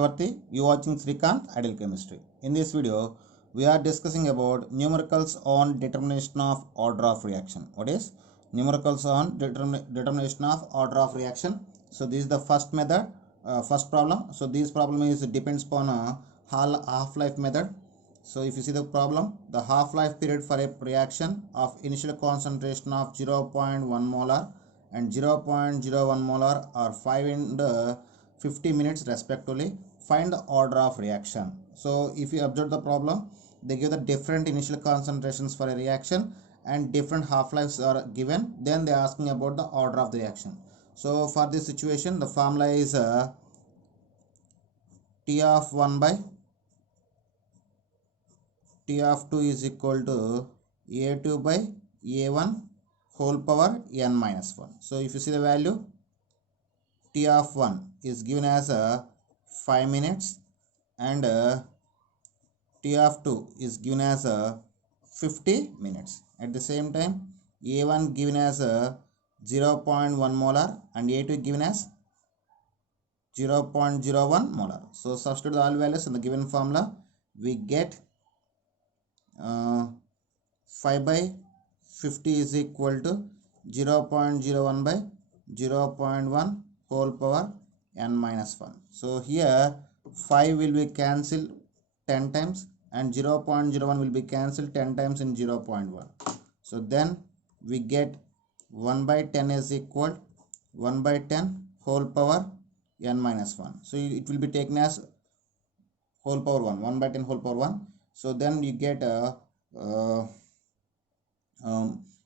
Chakravarti. You watching Srikanth Ideal Chemistry. In this video, we are discussing about numericals on determination of order of reaction. What is numericals on determination of order of reaction? So this is the first method, first problem. So this problem is depends upon a half-life method. So if you see the problem, the half-life period for a reaction of initial concentration of 0.1 molar and 0.01 molar are 5 and 50 minutes respectively. Find the order of reaction. So if you observe the problem, they give the different initial concentrations for a reaction and different half-lives are given. Then they are asking about the order of the reaction. So for this situation, the formula is T of 1 by T of 2 is equal to A2 by A1 whole power n minus 1. So if you see the value, T of 1 is given as 5 minutes and T of 2 is given as 50 minutes. At the same time, A1 given as 0.1 molar and A2 given as 0.01 molar. So substitute all values in the given formula. We get 5 by 50 is equal to 0.01 by 0.1 whole power n minus 1. So here 5 will be cancelled 10 times and 0.01 will be cancelled 10 times in 0.1. So then we get 1 by 10 is equal 1 by 10 whole power n minus 1. So it will be taken as whole power 1, 1 by 10 whole power 1. So then you get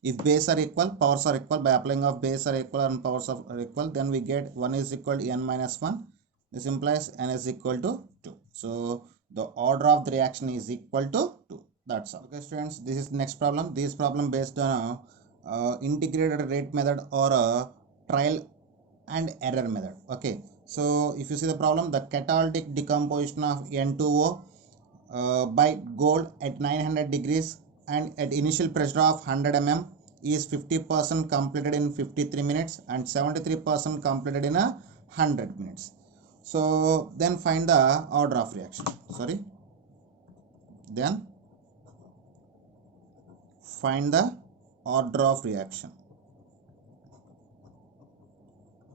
if base are equal, powers are equal, by applying of base are equal and powers are equal, then we get 1 is equal to n minus 1. This implies n is equal to 2. So the order of the reaction is equal to 2. That's all. Okay students, this is next problem. This problem based on integrated rate method or a trial and error method. Okay, so if you see the problem, the catalytic decomposition of N2O by gold at 900 degrees and at initial pressure of 100 mm is 50% completed in 53 minutes and 73% completed in 100 minutes. So then find the order of reaction. Then find the order of reaction.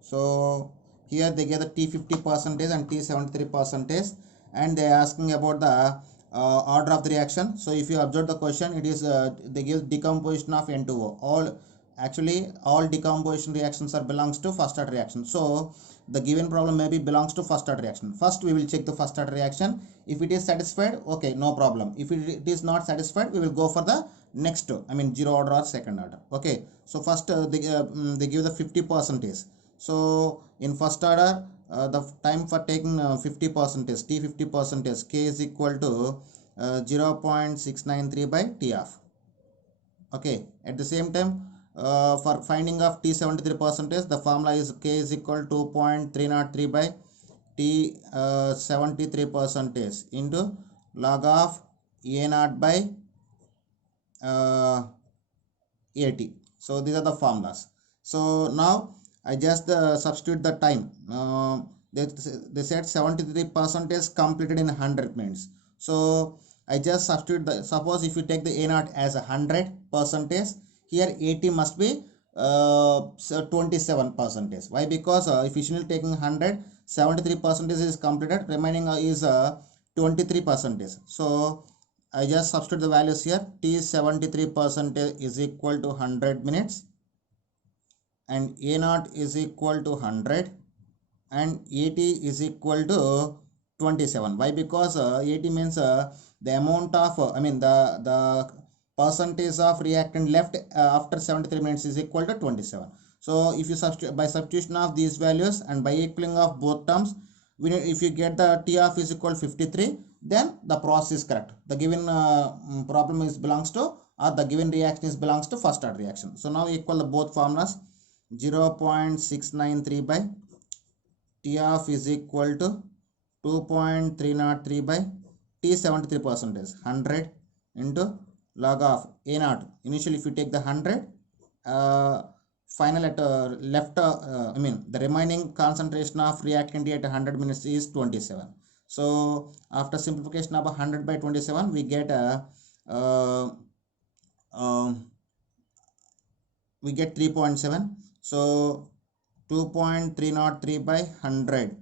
So here they get the T50 percentage and T73 percentage, and they are asking about the order of the reaction. So if you observe the question, it is they give decomposition of N2O. All decomposition reactions are belongs to first order reaction. So the given problem maybe belongs to first order reaction. First we will check the first order reaction. If it is satisfied, okay, no problem. If it is not satisfied, we will go for the next, zero order or second order. Okay, so first they give the 50 percentage. So in first order, the time for taking 50 percentage, T50 percentage, K is equal to 0.693 by T of. Okay, at the same time, for finding of T73 percentage, the formula is K is equal to 2.303 by T73 percentage into log of A0 by 80. So these are the formulas. So now I just substitute the time. They said 73% completed in 100 minutes. So I just substitute the, suppose if you take the A0 as 100%, here 80 must be 27%. Why? Because if initially taking 100, 73% is completed, remaining is 23%. So I just substitute the values here. T73% is equal to 100 minutes and A0 is equal to 100 and 80 is equal to 27. Why? Because 80 means the amount of the percentage of reactant left after 73 minutes is equal to 27. So if you substitute by substitution of these values and by equaling of both terms, if you get the T of is equal to 53, then the process is correct. The given problem is belongs to, or the given reaction is belongs to first order reaction. So now equal the both formulas. 0.693 by T of is equal to 2.303 by T73 percentage, 100 into log of A0. Initially if you take the 100, final at left the remaining concentration of reactant at 100 minutes is 27. So after simplification of 100 by 27, we get uh, we get 3.7. So 2.303 by 100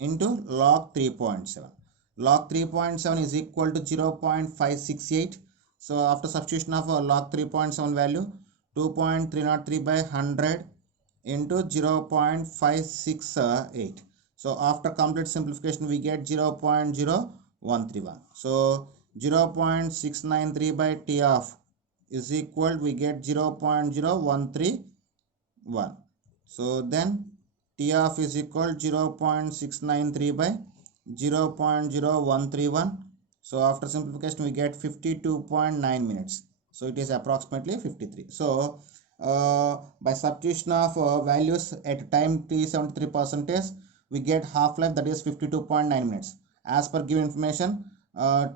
into log 3.7. Log 3.7 is equal to 0.568. So after substitution of log 3.7 value, 2.303 by 100 into 0.568. So after complete simplification, we get 0.0131. So 0.693 by T of is equal, we get 0.0131. So then T of is equal 0.693 by 0.0131. So after simplification, we get 52.9 minutes. So it is approximately 53. So by substitution of values at time t 73%, we get half-life, that is 52.9 minutes. As per given information,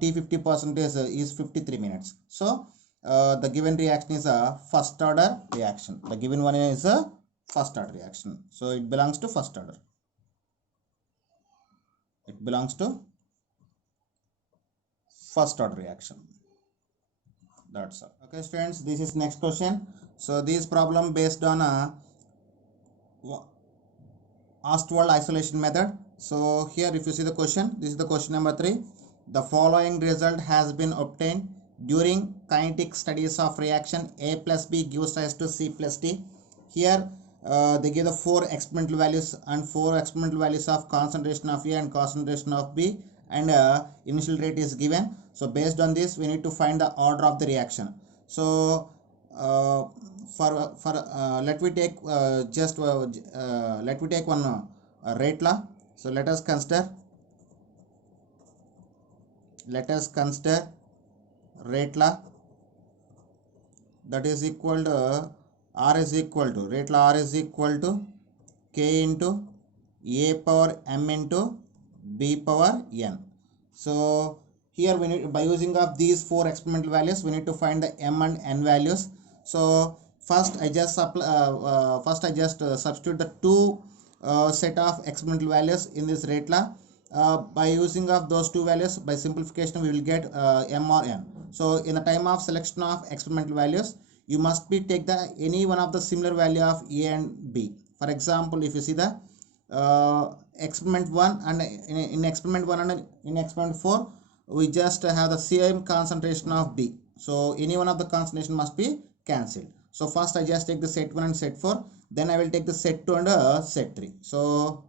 t 50% is 53 minutes. So the given reaction is a first order reaction. The given one is a first order reaction. So it belongs to first order. It belongs to first order reaction. That's all. Okay, students, this is next question. So this problem based on a Ostwald isolation method. So here if you see the question, this is the question number 3. The following result has been obtained during kinetic studies of reaction A plus B gives rise to C plus D. Here they give the 4 experimental values and 4 experimental values of concentration of A and concentration of B, and initial rate is given. So based on this, we need to find the order of the reaction. So let me take let me take one rate law. So let us consider rate law, that is equal to R is equal to rate law R is equal to K into A power M into B power N. So here we need, by using of these 4 experimental values, we need to find the M and N values. So first I just substitute the 2 set of experimental values in this rate law. By using of those 2 values, by simplification we will get M or N. So in the time of selection of experimental values, you must be take the any one of the similar value of A and B. For example, if you see the experiment 1 and in experiment 1 and in experiment 4, we just have the same concentration of B. So any one of the concentration must be cancelled. So first I just take the set 1 and set 4, then I will take the set 2 and set 3. So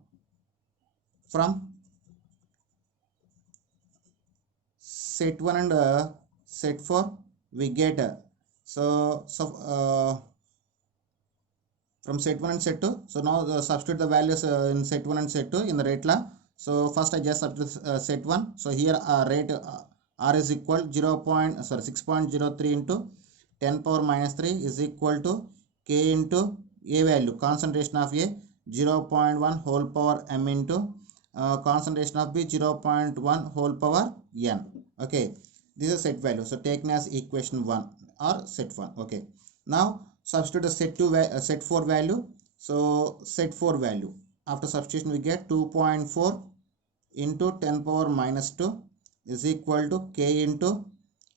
from set 1 and set 4 we get from set 1 and set 2. So now substitute the values in set 1 and set 2 in the rate law. So first I just substitute set 1. So here rate R is equal 6.03 into 10 power minus 3 is equal to K into A value, concentration of A 0.1 whole power M into concentration of B 0.1 whole power N. Okay, this is set value. So taken as equation 1 or set 1. Okay, now substitute the set 4 value. So set 4 value, after substitution we get 2.4 into 10 power minus 2 is equal to K into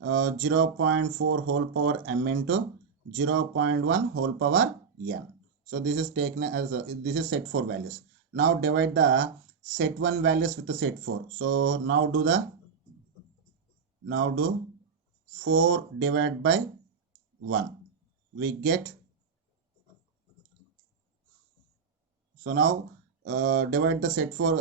0.4 whole power M into 0.1 whole power N. So this is taken as this is set 4 values. Now divide the set 1 values with the set 4. So now do 4 divided by 1. We get, so now divide the set 4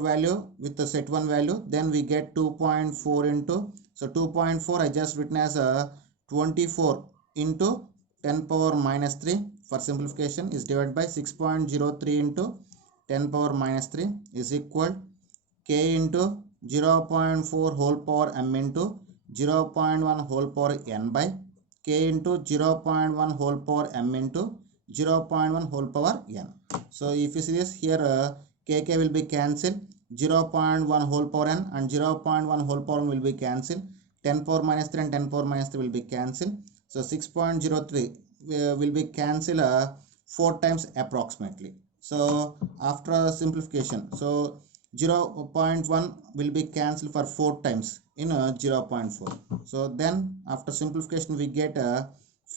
value with the set 1 value, then we get 2.4 into, so 2.4 I just written as 24 into 10 power minus 3 for simplification is divided by 6.03 into 10 power minus 3 is equal K into 0.4 whole power M into 0.1 whole power N by K into 0.1 whole power M into 0.1 whole power N. So if you see this here, KK will be cancelled, 0.1 whole power N and 0.1 whole power N will be cancelled, 10 power minus 3 and 10 power minus 3 will be cancelled. So 6.03 will be cancelled 4 times approximately. So after simplification, so 0.1 will be cancelled for 4 times in 0.4. So then after simplification we get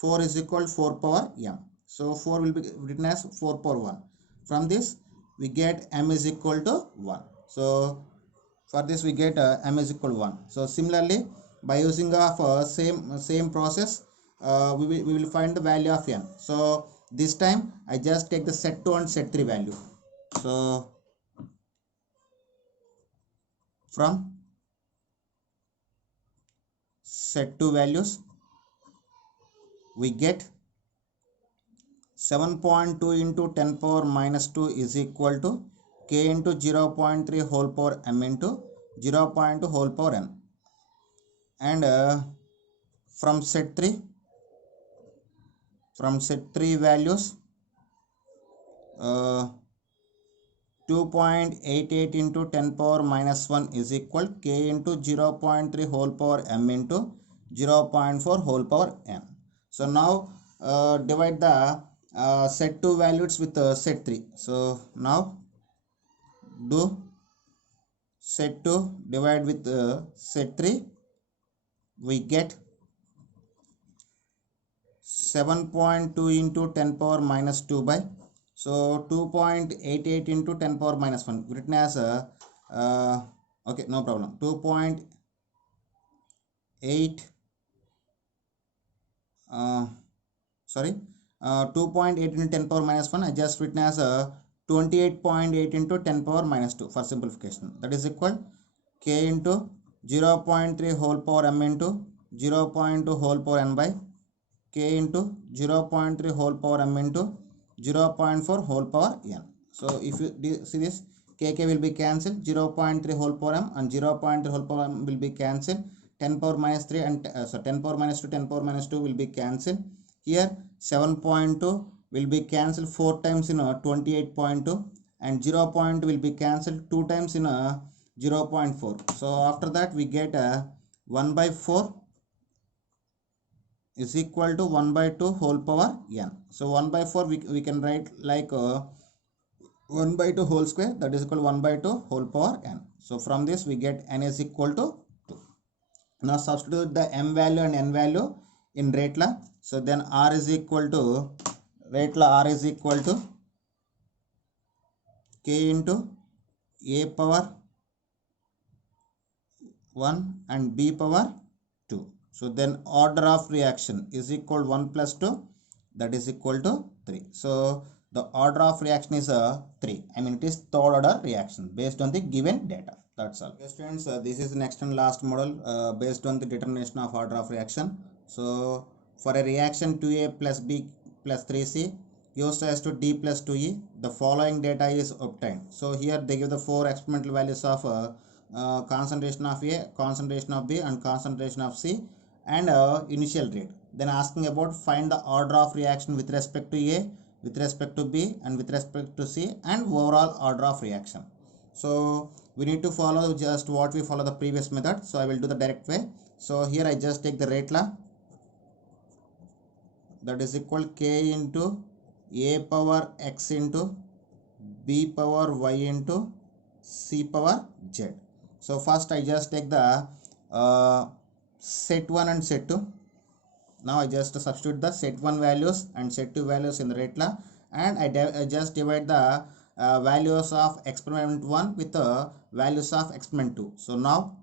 4 is equal to 4 power m. So 4 will be written as 4 power 1. From this we get m is equal to 1. So for this we get m is equal to 1. So similarly, by using of same process, we will find the value of n. So this time I just take the set 2 and set 3 value. So from set 2 values we get 7.2 into 10 power minus 2 is equal to k into 0.3 whole power m into 0.2 whole power n. And from set 3 values, 2.88 into 10 power minus 1 is equal k into 0.3 whole power m into 0.4 whole power n. So now divide the set 2 values with set 3. So now do set 2 divide with set 3, we get 7.2 into 10 power minus 2 by, so 2.88 into 10 power minus 1 written as okay, no problem, 2.8 2.8 into 10 power minus 1 I just written as 28.8 into 10 power minus 2 for simplification. That is equal k into 0.3 whole power m into 0.2 whole power n by k into 0.3 whole power m into 0.4 whole power n. So if you see this, kk will be cancelled, 0.3 whole power m and 0.3 whole power m will be cancelled, 10 power minus 3 and 10 power minus 2, 10 power minus 2 will be cancelled. Here 7.2 will be cancelled 4 times in 28.2 and 0.2 will be cancelled 2 times in 0.4. So after that we get 1 by 4 is equal to 1 by 2 whole power n. So 1 by 4 we can write like 1 by 2 whole square, that is equal to 1 by 2 whole power n. So from this we get n is equal to 2. Now substitute the m value and n value in rate law. So then r is equal to, rate law r is equal to k into a power 1 and b power 2. So then order of reaction is equal to 1 plus 2, that is equal to 3. So the order of reaction is 3. I mean it is third order reaction based on the given data. That's all. Okay, students, this is the next and last model based on the determination of order of reaction. So for a reaction 2a plus b plus 3c used as to d plus 2e, the following data is obtained. So here they give the 4 experimental values of concentration of A, concentration of B and concentration of C and initial rate. Then asking about find the order of reaction with respect to A, with respect to B and with respect to C and overall order of reaction. So we need to follow just what we follow the previous method. So I will do the direct way. So here I just take the rate law, that is equal k into a power x into b power y into c power z. So first I just take the set 1 and set 2. Now I just substitute the set 1 values and set 2 values in the rate law, and I just divide the values of experiment 1 with the values of experiment 2. So now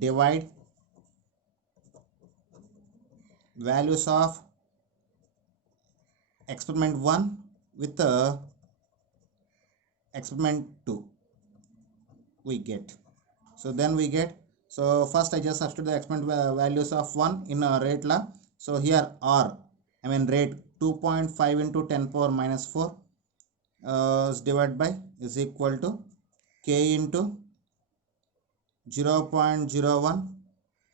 divide values of experiment 1 with the experiment 2 we get. So then we get, so first I just substitute the experiment values of 1 in a rate law. So here r, I mean rate 2.5 into 10 power minus 4 is divided by is equal to k into 0.01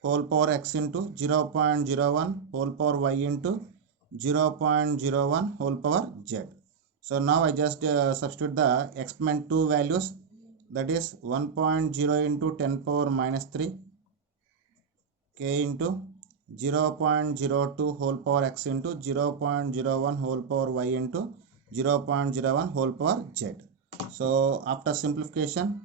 whole power x into 0.01 whole power y into 0.01 whole power z. So now I just substitute the experiment 2 values, that is 1.0 into 10 power minus 3 k into 0.02 whole power x into 0.01 whole power y into 0.01 whole power z. So after simplification,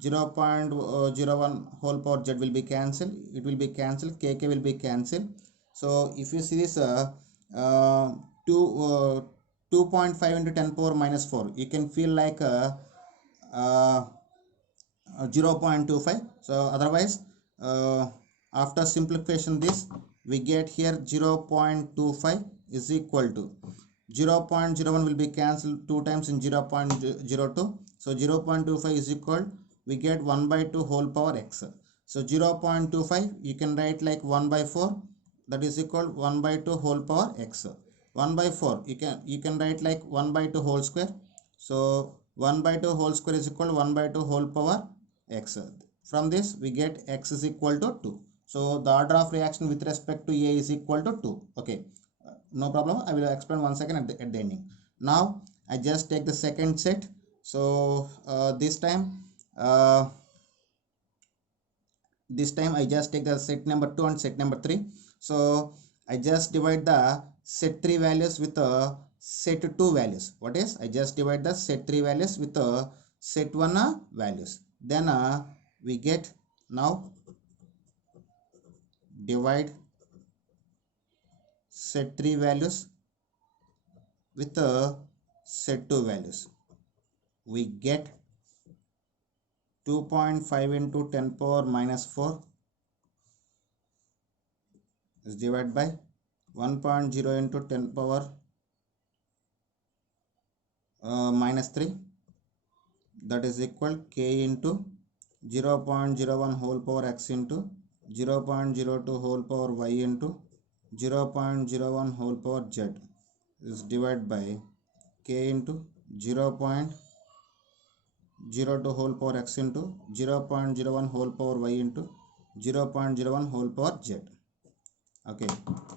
0.01 whole power z will be cancelled. It will be cancelled. Kk will be cancelled. So if you see this 2.5 into 10 power minus 4, you can feel like uh, 0.25. So otherwise, after simplification, this we get here 0.25 is equal to 0.01 will be cancelled 2 times in 0.02. So 0.25 is equal, we get 1 by 2 whole power x. So 0.25 you can write like 1 by 4, that is equal 1 by 2 whole power x. 1 by 4 you can write like 1 by 2 whole square. So 1 by 2 whole square is equal 1 by 2 whole power x. From this we get x is equal to 2. So the order of reaction with respect to A is equal to 2. Okay, no problem. I will explain one second at the ending. Now I just take the second set. So this time I just take the set number 2 and set number 3. So I just divide the set 3 values with set 2 values. What is, I just divide the set 3 values with set 1 values. Then we get, now divide set 3 values with set 2 values. We get 2.5 into 10 power minus 4 is divided by 1.0 into 10 power minus 3, that is equal k into 0.01 whole power x into 0.02 whole power y into 0.01 whole power z is divided by k into 0.02 whole power x into 0.01 whole power y into 0.01 whole power z. Okay,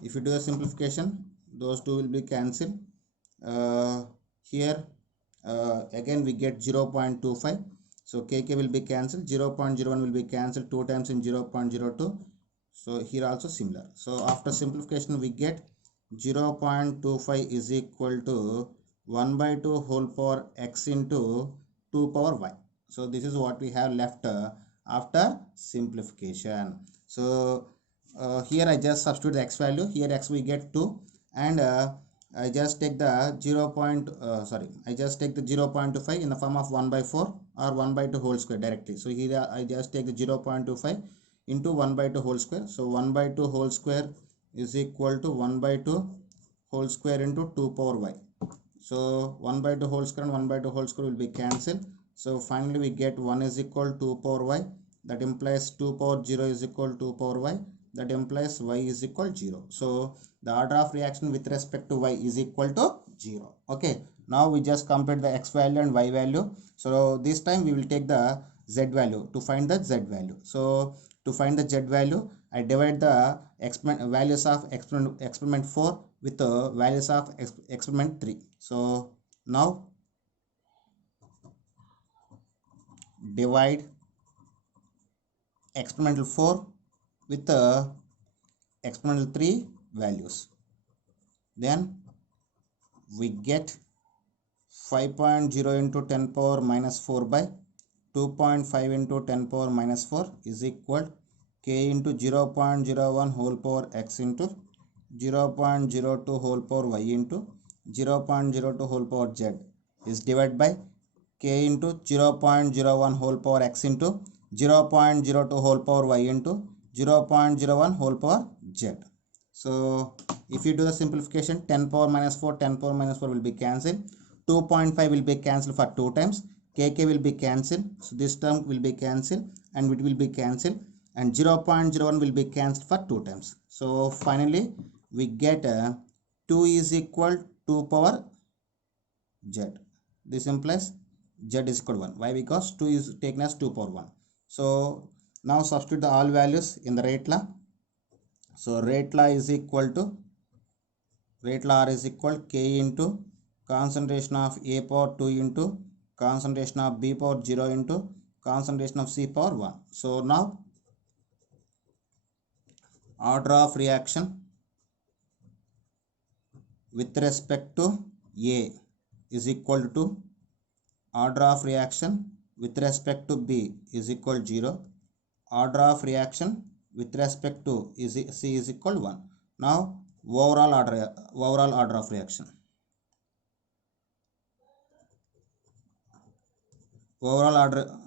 if you do a simplification, those two will be cancelled. Here again we get 0.25. So kk will be cancelled, 0.01 will be cancelled 2 times in 0.02. So here also similar. So after simplification we get 0.25 is equal to 1 by 2 whole power x into 2 power y. So this is what we have left after simplification. So here I just substitute the x value. Here x we get 2, and I just take the I just take the 0.25 in the form of 1 by 4 or 1 by 2 whole square directly. So here I just take the 0.25 into 1 by 2 whole square. So 1 by 2 whole square is equal to 1 by 2 whole square into 2 power y. So 1 by 2 whole square and 1 by 2 whole square will be cancelled. So finally we get 1 is equal to 2 power y. That implies 2 power 0 is equal to 2 power y. That implies y is equal to 0. So the order of reaction with respect to y is equal to 0. Okay, now we just compare the x value and y value. So this time we will take the z value to find the z value. So to find the z value, I divide the values of experiment 4 with the values of experiment 3. So now divide experimental 4 with the experimental 3 values. Then we get 5.0 into 10 power minus 4 by 2.5 into 10 power minus 4 is equal k into 0.01 whole power x into 0.02 whole power y into 0.02 whole power z is divided by k into 0.01 whole power x into 0.02 whole power y into 0.01 whole power z. So if you do the simplification, 10 power minus 4, 10 power minus 4 will be cancelled. 2.5 will be cancelled for 2 times. Kk will be cancelled. So this term will be cancelled and it will be cancelled. And 0.01 will be cancelled for 2 times. So finally we get 2 is equal to 2 power z. This implies z is equal to 1. Why? Because 2 is taken as 2 power 1. So now substitute the all values in the rate law. So rate law is equal to, rate law R is equal k into concentration of A power 2 into concentration of B power 0 into concentration of C power 1. So now order of reaction with respect to A is equal to order of reaction with respect to B is equal to 0. Order of reaction with respect to C is equal to 1. Now overall order of reaction. Overall order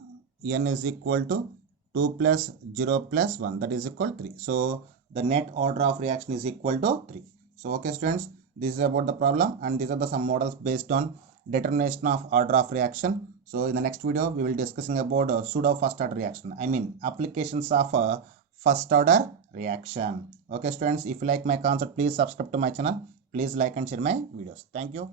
n is equal to 2 plus 0 plus 1, that is equal to 3. So the net order of reaction is equal to 3. So okay students, this is about the problem, and these are the some models based on determination of order of reaction. So in the next video we will discussing about pseudo first order reaction, I mean applications of first order reaction. Okay students, if you like my concept, please subscribe to my channel, please like and share my videos. Thank you.